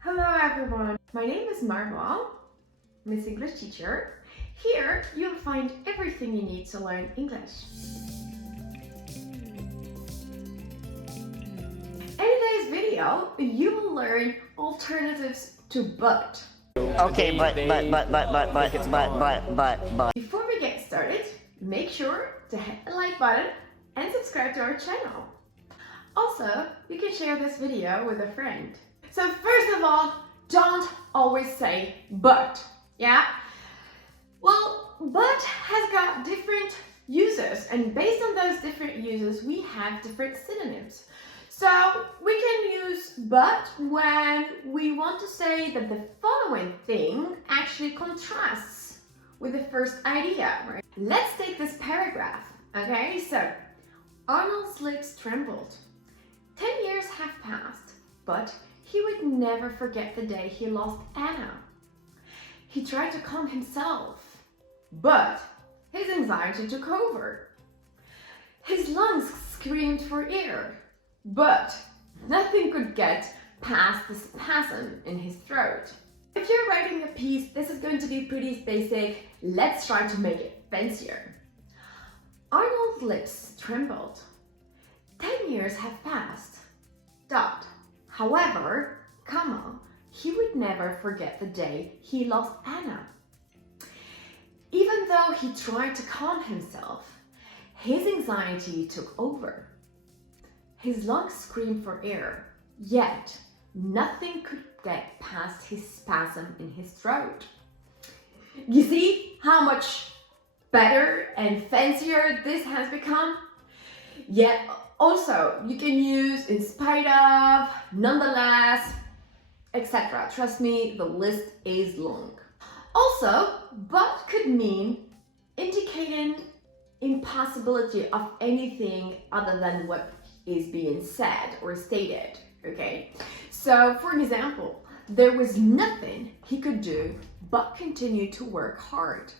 Hello everyone, my name is Marwa, Miss English teacher. Here you'll find everything you need to learn English. In today's video, you will learn alternatives to but. Okay, but. Before we get started, make sure to hit the like button and subscribe to our channel. Also, you can share this video with a friend. So first of all, don't always say but, yeah? Well, but has got different uses, and based on those different uses, we have different synonyms. So we can use but when we want to say that the following thing actually contrasts with the first idea, right? Let's take this paragraph, okay? So, Arnold's lips trembled. 10 years have passed, but he would never forget the day he lost Anna. He tried to calm himself, but his anxiety took over. His lungs screamed for air, but nothing could get past the spasm in his throat. If you're writing a piece, this is going to be pretty basic. Let's try to make it fancier. Arnold's lips trembled. 10 years have passed. Dot. However, comma, he would never forget the day he lost Anna. Even though he tried to calm himself, his anxiety took over. His lungs screamed for air, yet nothing could get past his spasm in his throat. You see how much better and fancier this has become? Yet also, you can use in spite of, nonetheless, etc. Trust me, the list is long. Also, but could mean indicating impossibility of anything other than what is being said or stated, okay? So, for example, there was nothing he could do but continue to work hard.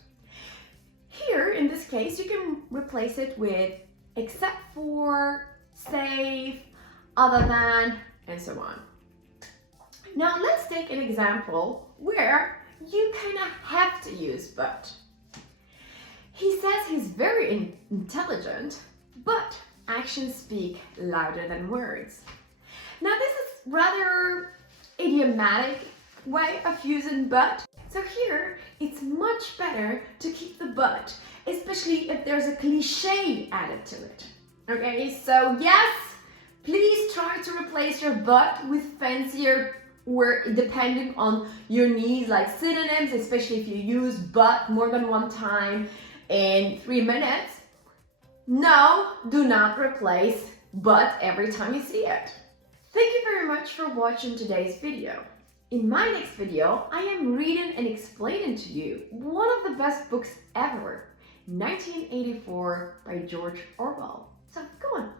Here, in this case, you can replace it with except for, save, other than, and so on. Now let's take an example where you kind of have to use but. He says he's very intelligent, but actions speak louder than words. Now this is rather idiomatic way of using but. So here, it's much better to keep the but, especially if there's a cliche added to it. Okay, so yes, please try to replace your but with fancier word depending on your needs, like synonyms, especially if you use but more than one time in 3 minutes. No, do not replace but every time you see it. Thank you very much for watching today's video. In my next video, I am reading and explaining to you one of the best books ever, 1984 by George Orwell. So go on,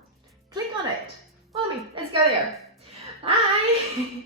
click on it. Follow me, let's go there. Bye!